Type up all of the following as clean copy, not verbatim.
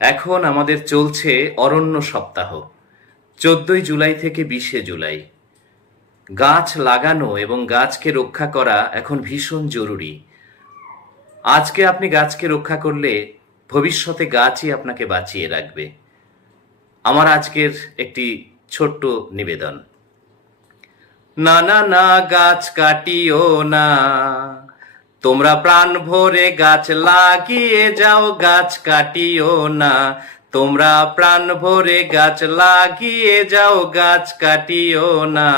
এখন আমাদের চলছে অরণ্য সপ্তাহ। 14ই জুলাই থেকে 20শে জুলাই। গাছ লাগানো এবং গাছকে রক্ষা করা এখন ভীষণ জরুরি। আজকে আপনি গাছকে রক্ষা করলে ভবিষ্যতে গাছই আপনাকে বাঁচিয়ে রাখবে। আমার আজকের একটি ছোট্ট নিবেদন। না না না, গাছ কাটিও না, তোমরা প্রাণ ভরে গাছ লাগিয়ে যাও, গাছ কাটিও না, তোমরা প্রাণ ভরে গাছ লাগিয়ে যাও, গাছ কাটিও না।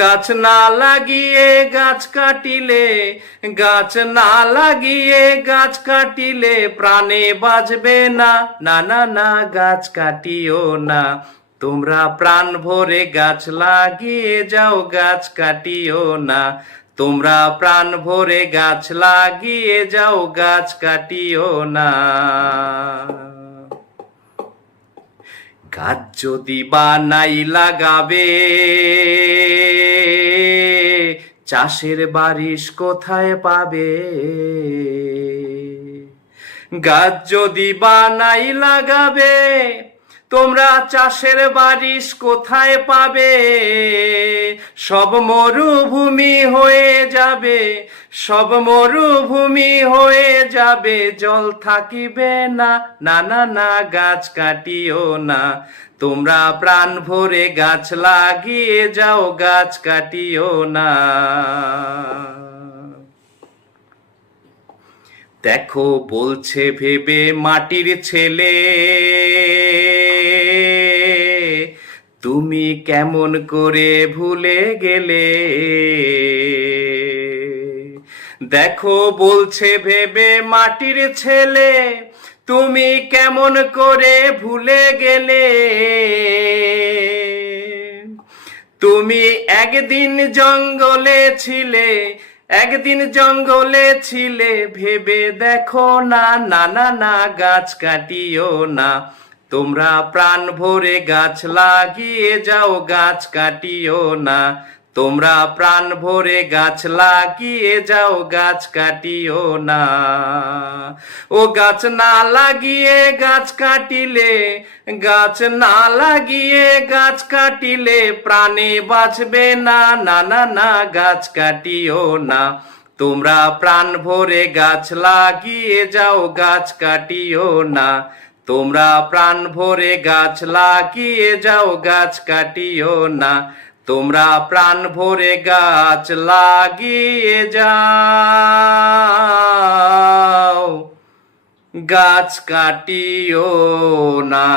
গাছ না লাগিয়ে গাছ কাটিলে, গাছ না লাগিয়ে গাছ কাটিলে প্রাণে বাঁচবে না। না না না, গাছ কাটিও না, তোমরা প্রাণ ভরে গাছ লাগিয়ে যাও, গাছ কাটিও না, তোমরা প্রাণ ভরে গাছ লাগিয়ে যাও, গাছ কাটিও না। গাছ যদি বা নাই লাগাবে, চাষের বারিশ কোথায় পাবে? গাছ যদি বা নাই লাগাবে, তোমরা চাষের বারিশ কোথায় পাবে? সব মরুভূমি হয়ে যাবে, সব মরুভূমি হয়ে যাবে, জল থাকিবে না। না না না, গাছ কাটিও না, তোমরা প্রাণ ভরে গাছ লাগিয়ে যাও, গাছ কাটিও না। দেখো বলছে ভেবে মাটির ছেলে, তুমি কেমন করে ভুলে গেলে? দেখো বলছে ভেবে মাটির ছেলে, তুমি কেমন করে ভুলে গেলে? তুমি একদিন জঙ্গলে ছিলে, একদিন জঙ্গলে ছিলে, ভেবে দেখো না। না না না, গাছ কাটিও না, তোমরা প্রাণ ভরে গাছ লাগিয়ে যাও, গাছ কাটিও না, তোমরা প্রাণ ভরে গাছ লাগিয়ে যাও, গাছ কাটিও না। ও গাছ না লাগিয়ে গাছ কাটিলে, গাছ না লাগিয়ে গাছ কাটিলে প্রাণে বাঁচবে না। না না না, গাছ কাটিও না, তোমরা প্রাণ ভরে গাছ লাগিয়ে যাও, গাছ কাটিও না, তোমরা প্রাণ ভরে গাছ লাগিয়ে যাও, গাছ কাটিও না, তোমরা প্রাণ ভরে গাছ লাগিয়ে যাও, গাছ কাটিও না।